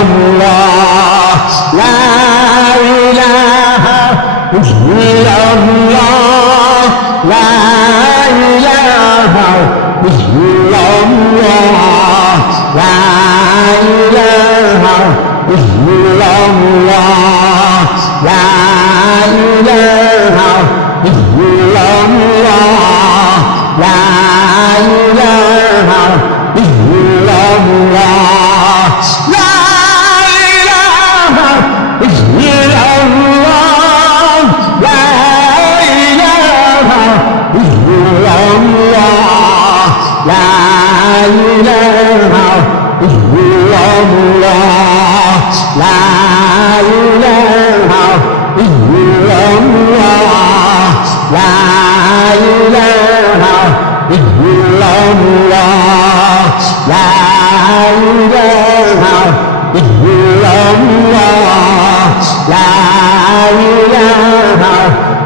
No!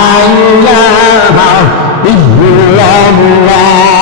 I Allah, Allah, love Allah, Allah,